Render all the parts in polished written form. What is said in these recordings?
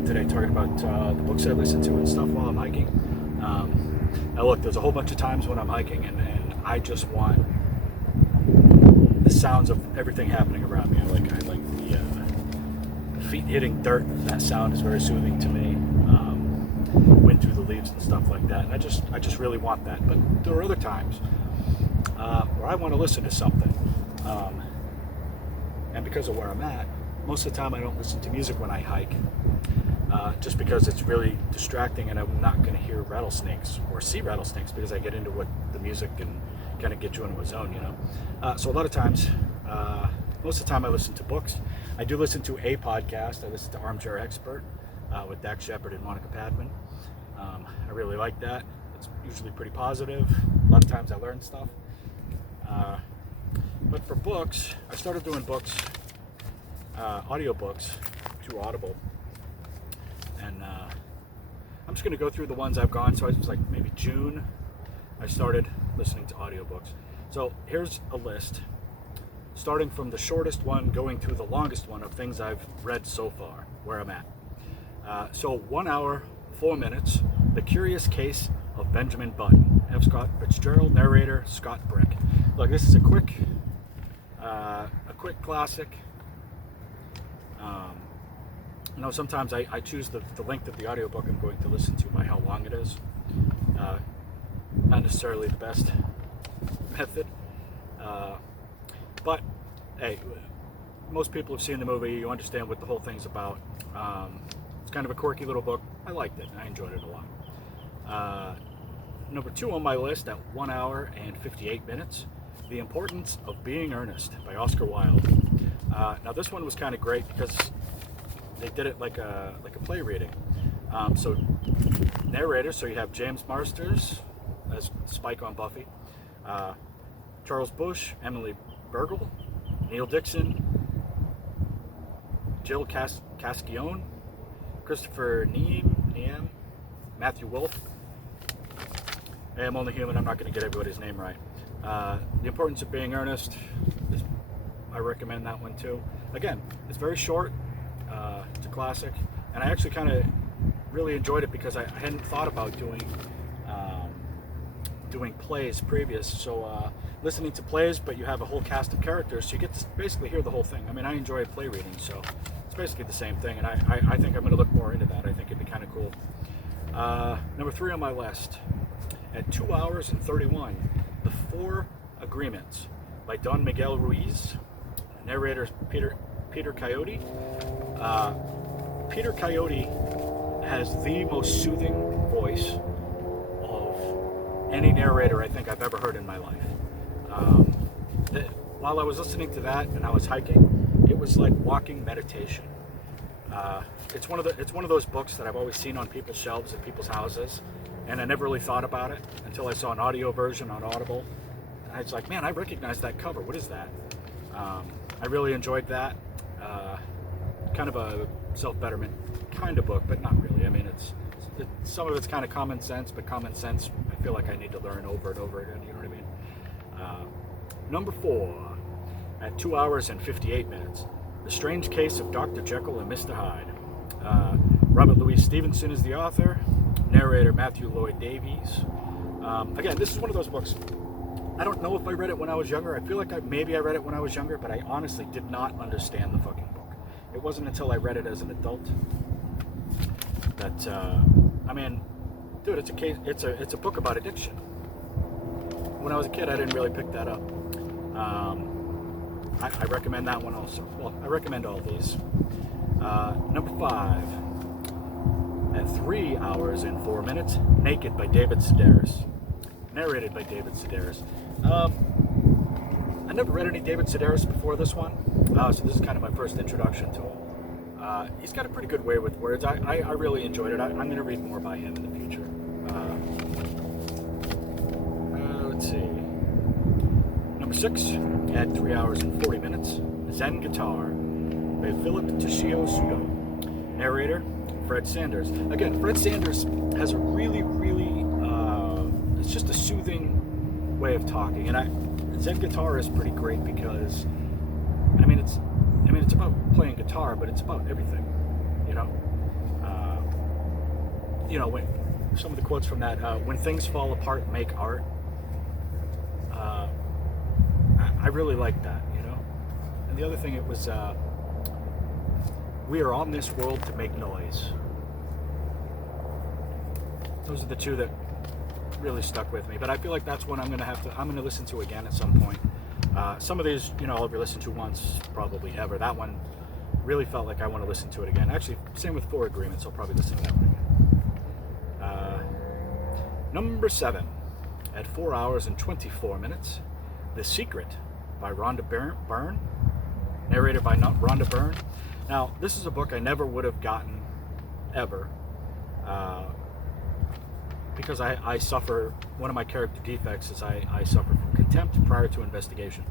video today talking about the books I listen to and stuff while I'm hiking. Now look, there's a whole bunch of times when I'm hiking and I just want the sounds of everything happening around me. I like the feet hitting dirt. That sound is very soothing to me. Wind through the leaves and stuff like that. And I just really want that. But there are other times where I want to listen to something. And because of where I'm at, most of the time I don't listen to music when I hike, just because it's really distracting and I'm not going to hear rattlesnakes or see rattlesnakes because I get into what the music can kind of get you into a zone, you know. So a lot of times, most of the time I listen to books. I do listen to a podcast. I listen to Armchair Expert with Dak Shepard and Monica Padman. I really like that. It's usually pretty positive. A lot of times I learn stuff. But for books, I started doing books, audiobooks through Audible. And I'm just going to go through the ones I've gone. So it was like maybe June, I started listening to audiobooks. So here's a list, starting from the shortest one, going through the longest one of things I've read so far, where I'm at. So 1 hour, 4 minutes, The Curious Case of Benjamin Button, F. Scott Fitzgerald, narrator Scott Brick. Look, this is a quick classic. You know, sometimes I choose the length of the audiobook I'm going to listen to by how long it is. Not necessarily the best method. But, hey, most people have seen the movie. You understand what the whole thing's about. It's kind of a quirky little book. I liked it. I enjoyed it a lot. Number 2 on my list at 1 hour and 58 minutes, The Importance of Being Earnest by Oscar Wilde. Now this one was kind of great because they did it like a play reading. So narrators, so you have James Marsters as Spike on Buffy, Charles Busch, Emily Bergel, Neil Dixon, Jill Cascione, Christopher Neame, Matthew Wolfe. Hey, I'm only human, I'm not going to get everybody's name right. The Importance of Being Earnest, I recommend that one too. Again, it's very short, it's a classic, and I actually kind of really enjoyed it because I hadn't thought about doing plays previous. So listening to plays, but you have a whole cast of characters, so you get to basically hear the whole thing. I mean, I enjoy play reading, so it's basically the same thing, and I think I'm going to look more into that. I think it'd be kind of cool. Number 3 on my list, at 2 hours and 31, The Four Agreements by Don Miguel Ruiz, narrator Peter Coyote. Peter Coyote has the most soothing voice of any narrator I think I've ever heard in my life. While I was listening to that and I was hiking, it was like walking meditation. It's one of those books that I've always seen on people's shelves at people's houses, and I never really thought about it until I saw an audio version on Audible. And I was like, man, I recognize that cover. What is that? I really enjoyed that. Kind of a self-betterment kind of book, but not really. I mean, some of it's kind of common sense, but common sense I feel like I need to learn over and over again. You know what I mean? Number 4, at 2 hours and 58 minutes, The Strange Case of Dr. Jekyll and Mr. Hyde. Robert Louis Stevenson is the author. Narrator Matthew Lloyd Davies. Again, this is one of those books. I don't know if I read it when I was younger. I feel like maybe I read it when I was younger, but I honestly did not understand the fucking book. It wasn't until I read it as an adult that I mean, dude, it's a book about addiction. When I was a kid, I didn't really pick that up. I recommend that one also. Well, I recommend all these. Number 5, at 3 hours and 4 minutes, Naked by David Sedaris. Narrated by David Sedaris. I never read any David Sedaris before this one, so this is kind of my first introduction to him. He's got a pretty good way with words. I really enjoyed it. I'm going to read more by him in the future. Let's see. Number 6, at 3 hours and 40 minutes, Zen Guitar by Philip Toshio Sudo. Narrator, Fred Sanders. Again, Fred Sanders has a really, it's just a soothing way of talking. And Zen Guitar is pretty great because, it's about playing guitar, but it's about everything, you know? when some of the quotes from that, when things fall apart, make art. I really like that, And the other thing, it was, we are on this world to make noise. Those are the two that really stuck with me. But I feel like that's one I'm going to listen to again at some point. Some of these, I'll ever listen to once, probably ever. That one really felt like I want to listen to it again. Actually, same with Four Agreements. I'll probably listen to that one again. Number 7, at 4 hours and 24 minutes, The Secret by Rhonda Byrne, narrated by Rhonda Byrne. Now, this is a book I never would have gotten ever, because I suffer, one of my character defects is I suffer from contempt prior to investigation.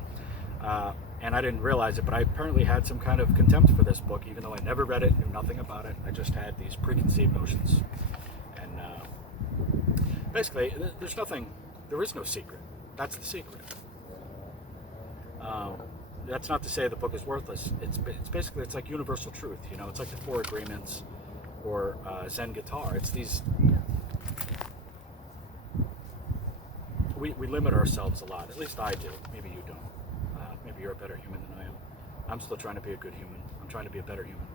And I didn't realize it, but I apparently had some kind of contempt for this book, even though I never read it, knew nothing about it. I just had these preconceived notions. And basically, there is no secret. That's the secret. That's not to say the book is worthless. It's basically, it's like universal truth, It's like the Four Agreements or Zen guitar. It's these... We limit ourselves a lot. At least I do. Maybe you don't. Maybe you're a better human than I am. I'm still trying to be a good human. I'm trying to be a better human.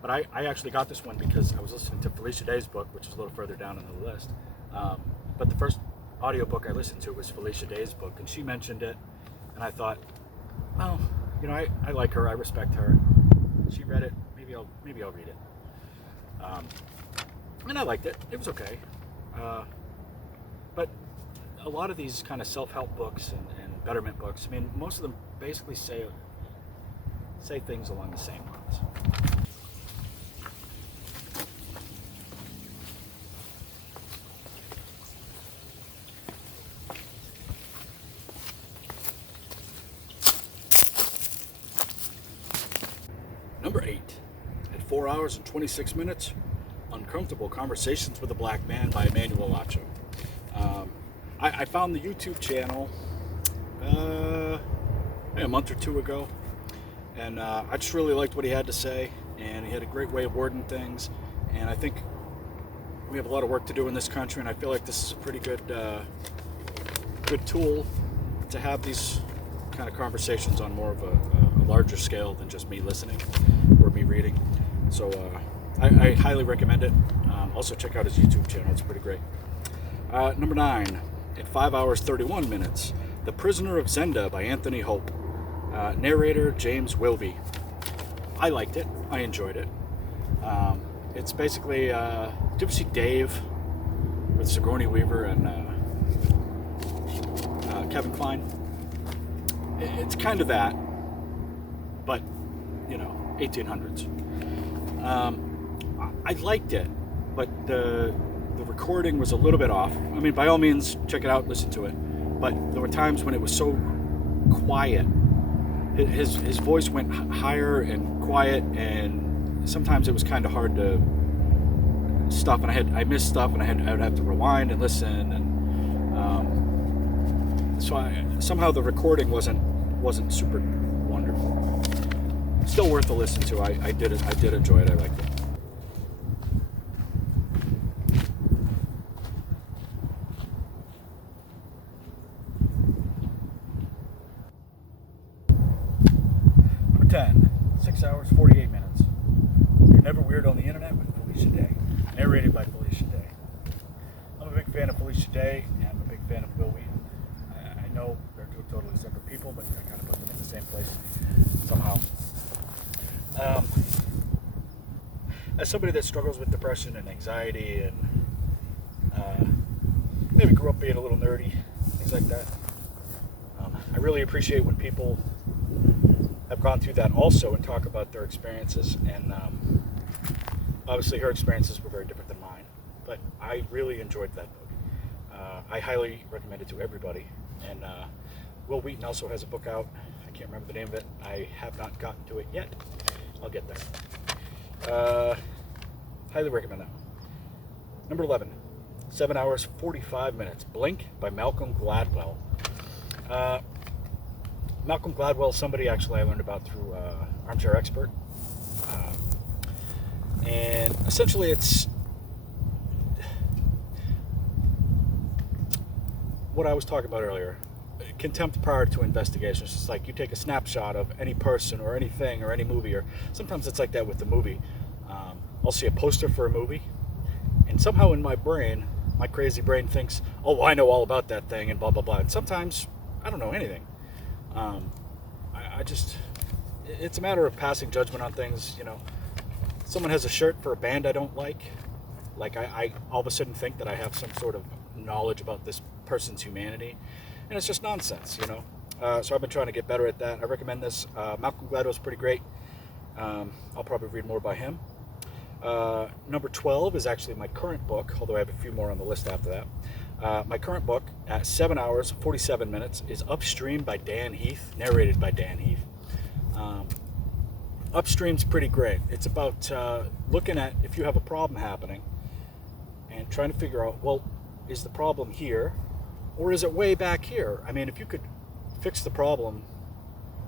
But I actually got this one because I was listening to Felicia Day's book, which is a little further down on the list. But the first audiobook I listened to was Felicia Day's book, and she mentioned it, and I thought, well, I like her. I respect her. She read it. Maybe I'll read it. And I liked it. It was okay. But a lot of these kind of self-help books and betterment books, I mean, most of them basically say things along the same lines. Number 8, at 4 hours and 26 minutes, Uncomfortable Conversations with a Black Man by Emmanuel Acho. I found the YouTube channel a month or two ago, and I just really liked what he had to say, and he had a great way of wording things, and I think we have a lot of work to do in this country, and I feel like this is a pretty good tool to have these kind of conversations on more of a larger scale than just me listening or me reading. So I highly recommend it. Also check out his YouTube channel. It's pretty great. Number 9, at 5 hours 31 minutes, The Prisoner of Zenda by Anthony Hope. Narrator James Wilby. I liked it. I enjoyed it. It's basically, did you ever see Dave with Sigourney Weaver and Kevin Kline? It's kind of that, but 1800s. I liked it, but the recording was a little bit off. I mean, by all means, check it out, listen to it. But there were times when it was so quiet. His voice went higher and quiet, and sometimes it was kind of hard to stuff. And I missed stuff, and I would have to rewind and listen. And so somehow the recording wasn't super wonderful. Still worth a listen to. I did enjoy it. I liked it. Number 10, 6 hours, 48 minutes. You're Never Weird on the Internet with Felicia Day. Narrated by Felicia Day. I'm a big fan of Felicia Day, and I'm a big fan of Will Wheaton. I know they're two totally separate people, but I kind of put them in the same place somehow. As somebody that struggles with depression and anxiety and maybe grew up being a little nerdy, things like that, I really appreciate when people have gone through that also and talk about their experiences. And obviously her experiences were very different than mine, but I really enjoyed that book. I highly recommend it to everybody. And Will Wheaton also has a book out. I can't remember the name of it. I have not gotten to it yet. I'll get there. Highly recommend that one. Number 11, 7 hours, 45 minutes. Blink by Malcolm Gladwell. Malcolm Gladwell is somebody actually I learned about through Armchair Expert. And essentially it's what I was talking about earlier, contempt prior to investigation. It's just like you take a snapshot of any person or anything or any movie, or sometimes it's like that with the movie. I'll see a poster for a movie, and somehow in my brain, my crazy brain thinks, oh, I know all about that thing and blah, blah, blah. And sometimes I don't know anything. I just, it's a matter of passing judgment on things, you know. Someone has a shirt for a band I don't like I all of a sudden think that I have some sort of knowledge about this person's humanity, and it's just nonsense, you know. So I've been trying to get better at that. I recommend this. Malcolm Gladwell's pretty great. I'll probably read more by him. Number 12 is actually my current book, although I have a few more on the list after that. My current book, at 7 hours, 47 minutes, is Upstream by Dan Heath, narrated by Dan Heath. Upstream's pretty great. It's about looking at if you have a problem happening and trying to figure out, well, is the problem here or is it way back here? I mean, if you could fix the problem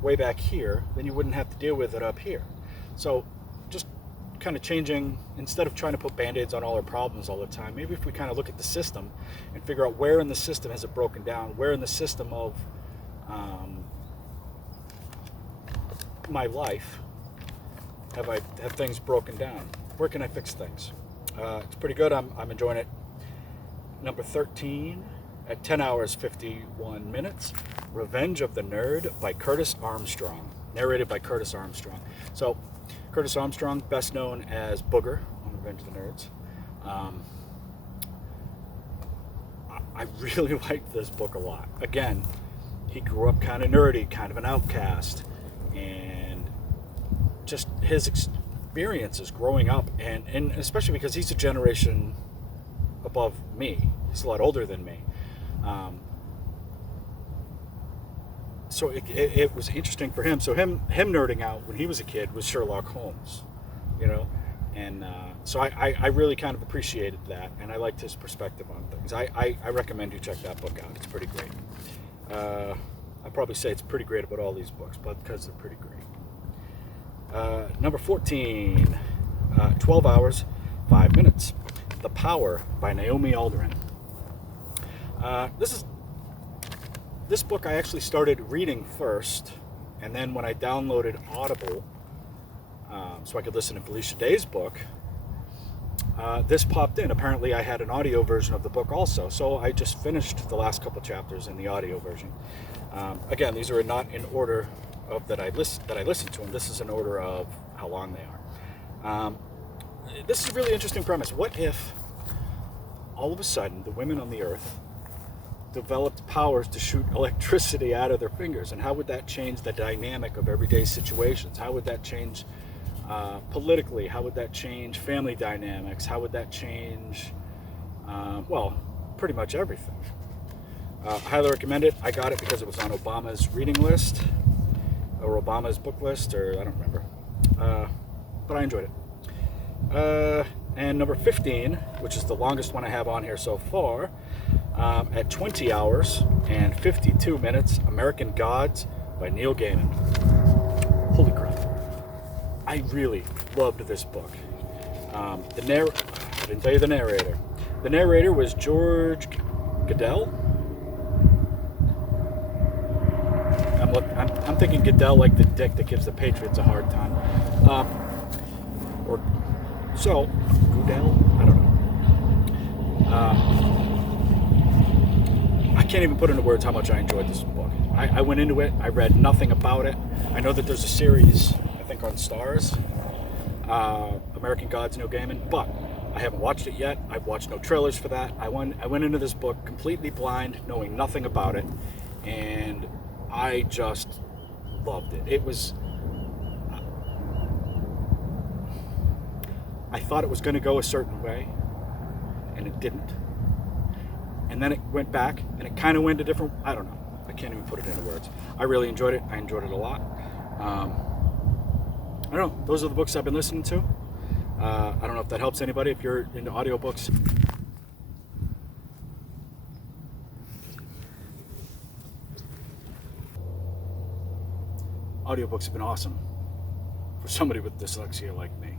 way back here, then you wouldn't have to deal with it up here. So just kind of changing, instead of trying to put band-aids on all our problems all the time, maybe if we kind of look at the system and figure out where in the system has it broken down, where in the system of my life have things broken down, where can I fix things? It's pretty good. I'm enjoying it. Number 13, at 10 hours 51 minutes, Revenge of the Nerd by Curtis Armstrong, narrated by Curtis Armstrong. So Curtis Armstrong, best known as Booger on Revenge of the Nerds. I really liked this book a lot. Again, he grew up kind of nerdy, kind of an outcast, and just his experiences growing up, and especially because he's a generation above me. He's a lot older than me. So it was interesting for him. So him nerding out when he was a kid was Sherlock Holmes, you know, and so I really kind of appreciated that, and I liked his perspective on things. I recommend you check that book out. It's pretty great. I'd probably say it's pretty great about all these books, but because they're pretty great. Number 14, 12 hours, 5 minutes, The Power by Naomi Alderman. This book I actually started reading first, and then when I downloaded Audible, so I could listen to Felicia Day's book, this popped in. Apparently I had an audio version of the book also, so I just finished the last couple chapters in the audio version. Again, these are not in order of that I listened to them. This is in order of how long they are. This is a really interesting premise. What if all of a sudden the women on the earth developed powers to shoot electricity out of their fingers, and how would that change the dynamic of everyday situations? How would that change politically? How would that change family dynamics? How would that change, well, pretty much everything. I highly recommend it. I got it because it was on Obama's reading list, or Obama's book list, or I don't remember. But I enjoyed it. And number 15, which is the longest one I have on here so far, at 20 hours and 52 minutes, American Gods by Neil Gaiman. Holy crap. I really loved this book. I didn't tell you the narrator. The narrator was George Goodell. I'm thinking Goodell like the dick that gives the Patriots a hard time. Goodell? I don't know. I can't even put into words how much I enjoyed this book. I went into it, I read nothing about it. I know that there's a series, I think on Stars, American Gods, Neil Gaiman, but I haven't watched it yet. I've watched no trailers for that. I went into this book completely blind, knowing nothing about it, and I just loved it. It was... I thought it was going to go a certain way, and it didn't. And then it went back, and it kind of went a different... I don't know. I can't even put it into words. I really enjoyed it. I enjoyed it a lot. I don't know. Those are the books I've been listening to. I don't know if that helps anybody if you're into audiobooks. Audiobooks have been awesome for somebody with dyslexia like me.